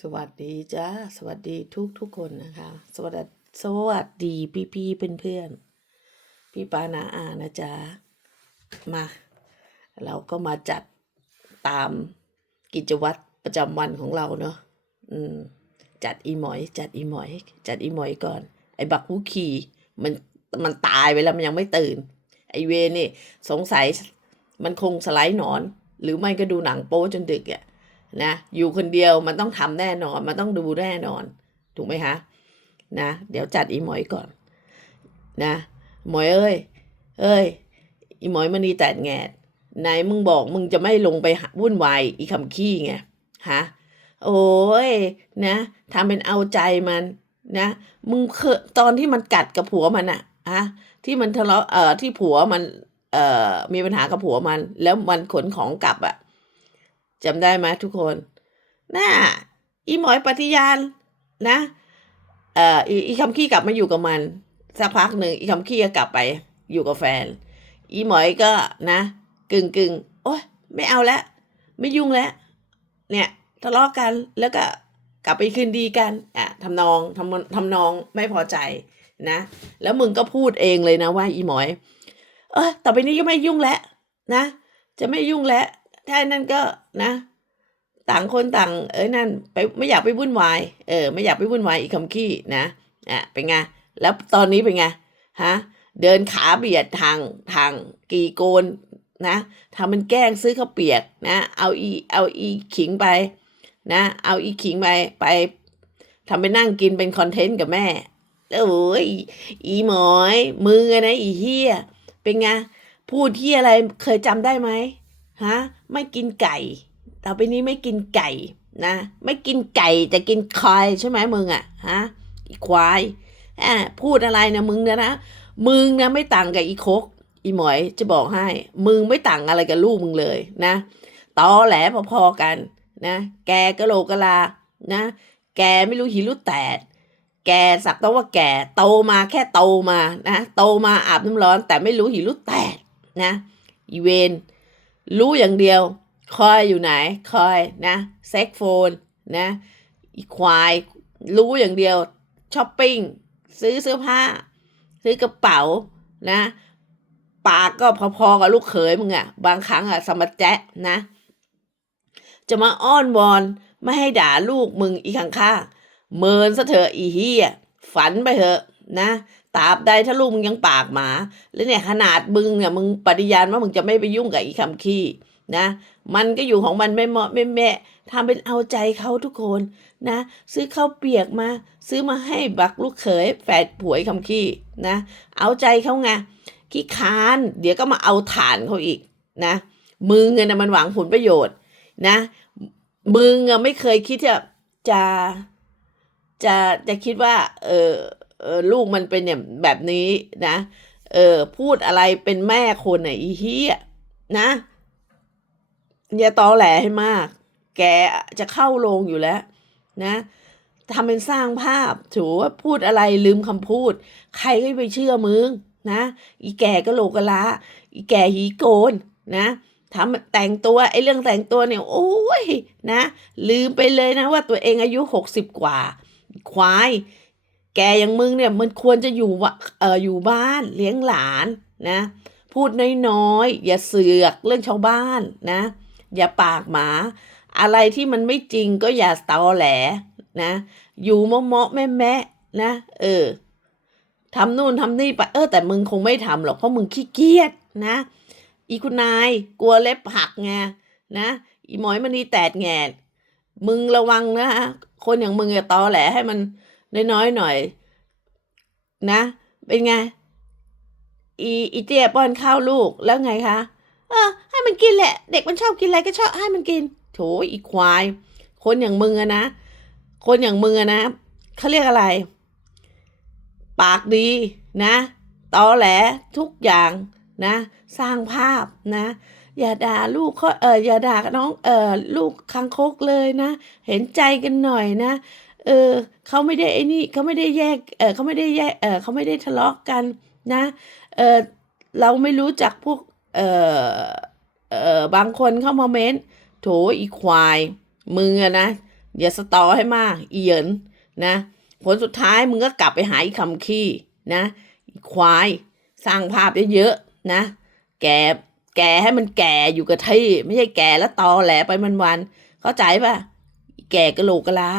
สวัสดีจ้าสวัสดีทุกทุกคนนะคะ สวัสดีสวัสดีพี่พี่เพื่อนเพื่อนพี่ปานาอานะจ๊ะมา เราก็มาจัดตามกิจวัตรประจำวันของเราเนาะอืมจัดอีหมอย จัดอีหมอย จัดอีหมอยก่อน ไอ้บักฮุขี่มันมันตายไปแล้วมันยังไม่ตื่น ไอเวนี่ สงสัยมันคงสไลด์หนอน หรือไม่ก็ดูหนังโป๊จนดึกอะ่ะ นะอยู่คนเดียวมันต้องทำแน่นอน มันต้องดูแน่นอน ถูกไหมคะนะเดี๋ยวจัดอีหมอยก่อน นะ หมอยเอ้ย เอ้ย อีหมอยมันนีแตดแงดไหนมึงบอกมึงจะไม่ลงไปวุ่นวายอีคำขี้ไงฮะโอ้ยนะทำเป็นเอาใจมันนะมึงเคตอนที่มันกัดกับผัวมันอะฮะที่มันทะเลาะเอ่อที่ผัวมันเอ่อมีปัญหากับผัวมัน แล้วมันขนของกลับอะ จำได้ไหมทุกคน น่าอีหมอยปฏิญาณนะเอ่ออีคำขี้กลับมาอยู่กับมัน สักพักหนึ่งอีคำขี้ก็กลับไปอยู่กับแฟน อีหมอยก็นะ กึ่งกึ่งโอ๊ยไม่เอาแล้วไม่ยุ่งแล้ว เนี่ยทะเลาะกันแล้วก็กลับไปคืนดีกันอะทำนองทำทำนองไม่พอใจนะ แล้วมึงก็พูดเองเลยนะว่า อีหมอย เออต่อไปนี้ก็ไม่ยุ่งแล้วนะ จะไม่ยุ่งแล้ว ถ้านั่นก็นะ ต่างคนต่าง เอ้ยนั่นไปไม่อยากไปวุ่นวายเออไม่อยากไปวุ่นวายอีกคำขี้นะอะเป็นไงแล้วตอนนี้เป็นไงฮะเดินขาเบียดทางทางกีโกนนะทำมันแกล้งซื้อข้าวเปียกนะเอาอีเอาอีขิงไปนะเอาอีขิงไปไปทำไปนั่งกินเป็นคอนเทนต์กับแม่โอ้ยอีหมอย มือนะอีเฮียเป็นไงพูดที่อะไรเคยจำได้ไหม ฮะไม่กินไก่ ต่อไปนี้ไม่กินไก่นะ ไม่กินไก่แต่กินควายใช่ไหมมึงอะฮะอีควายอ่พูดอะไรนะมึงเนี่ยนะมึงนะไม่ต่างกับอีโคกอีหมอยจะบอกให้ มึงไม่ต่างอะไรกับลูกมึงเลยนะตอแหลพอๆกันนะ แกกะโหลกกะลานะ แกไม่รู้หิรู้แตดแกสักแต่ว่าแกโตมาแค่โตมานะโตมาอาบน้ำร้อน แต่ไม่รู้หิรู้แตดนะอีเวน รู้อย่างเดียว คอยอยู่ไหน คอยนะเซ็กโฟนนะอีควาย รู้อย่างเดียวช้อปปิ้งซื้อเสื้อผ้า ซื้อกระเป๋านะ ปากก็พอๆกับลูกเขยมึงอะบางครั้งอะสมัจแจ๊ะนะ จะมาอ้อนวอนไม่ให้ด่าลูกมึงอีกข้างข้าเมินซะเถอะอีเฮียฝันไปเถอะนะ ตราบใดถ้าลูกมึงยังปากหมา แล้วเนี่ยขนาดมึงเนี่ยมึงปฏิญาณว่ามึงจะไม่ไปยุ่งกับอีคำขี้นะ มันก็อยู่ของมันไม่เหมาะไม่แม่ทำเป็นเอาใจเขาทุกคนนะ ซื้อข้าวเปียกมา ซื้อมาให้บักลูกเขยแฝดผวยคำขี้นะ เอาใจเขาไงขี้คานเดี๋ยวก็มาเอาฐานเขาอีกนะมึงอะนะมันหวังผลประโยชน์นะมึงไม่เคยคิดจะจะจะจะคิดว่า เออ ลูกมันเป็นเนี่ยแบบนี้นะ เออพูดอะไรเป็นแม่คนไหนอีเฮียนะอย่าตอแหลให้มาก แกจะเข้าโรงอยู่แล้ว นะทำเป็นสร้างภาพถือว่าพูดอะไรลืมคำพูด ใครก็ไปเชื่อมึงนะ อีแก่ก็โลกกะลาอีแก่หีโกนนะทำแต่งตัวไอ้เรื่องแต่งตัวเนี่ยโอ้ยนะ ลืมไปเลยนะว่าตัวเองอายุหกสิบกว่า ควาย แกอย่างมึงเนี่ยมันควรจะอยู่วะเอออยู่บ้านเลี้ยงหลานนะ พูดน้อยๆ อย่าเสือกเรื่องชาวบ้านนะ อย่าปากหมา อะไรที่มันไม่จริงก็อย่าตอแหลนะ อยู่เมาะๆแม่แม่นะเออทำนู่นทำนี่ไปเออแต่มึงคงไม่ทำหรอกเพราะมึงขี้เกียจนะ อีคุณนายกลัวเล็บหักไงนะอีหมอยมันนีแตดแงดมึงระวังนะคนอย่างมึงอย่าตอแหลให้มัน น้อยๆหน่อย นะ เป็นไง อีอีเจี๊ยป้อนข้าวลูกแล้วไงคะเออให้มันกินแหละ เด็กมันชอบกินอะไรก็ชอบให้มันกิน โถอีควาย คนอย่างมึงอะนะ คนอย่างมึงอะนะเขาเรียกอะไร ปากดีนะตอแหลทุกอย่างนะ สร้างภาพนะ อย่าด่าลูกเขาเอออย่าด่าน้องเออลูกคังคกเลยนะ เห็นใจกันหน่อยนะ เออเขาไม่ได้ไอ้นี่เขาไม่ได้แยกเออเขาไม่ได้แยกเออเขาไม่ได้ทะเลาะกันนะเออเราไม่รู้จักพวกเออเออบางคนเข้ามาเม้นโถอีควายมึงอะนะอย่าสตอให้มากอีเหยินนะผลสุดท้ายมึงก็กลับไปหาอีคำขี้นะอีควายสร้างภาพเยอะๆนะ แก่แก่ให้มันแก่อยู่กับที่ ไม่ใช่แก่แล้วตอแหลไปมันวันๆเข้าใจปะแก่กะโหลกกะลา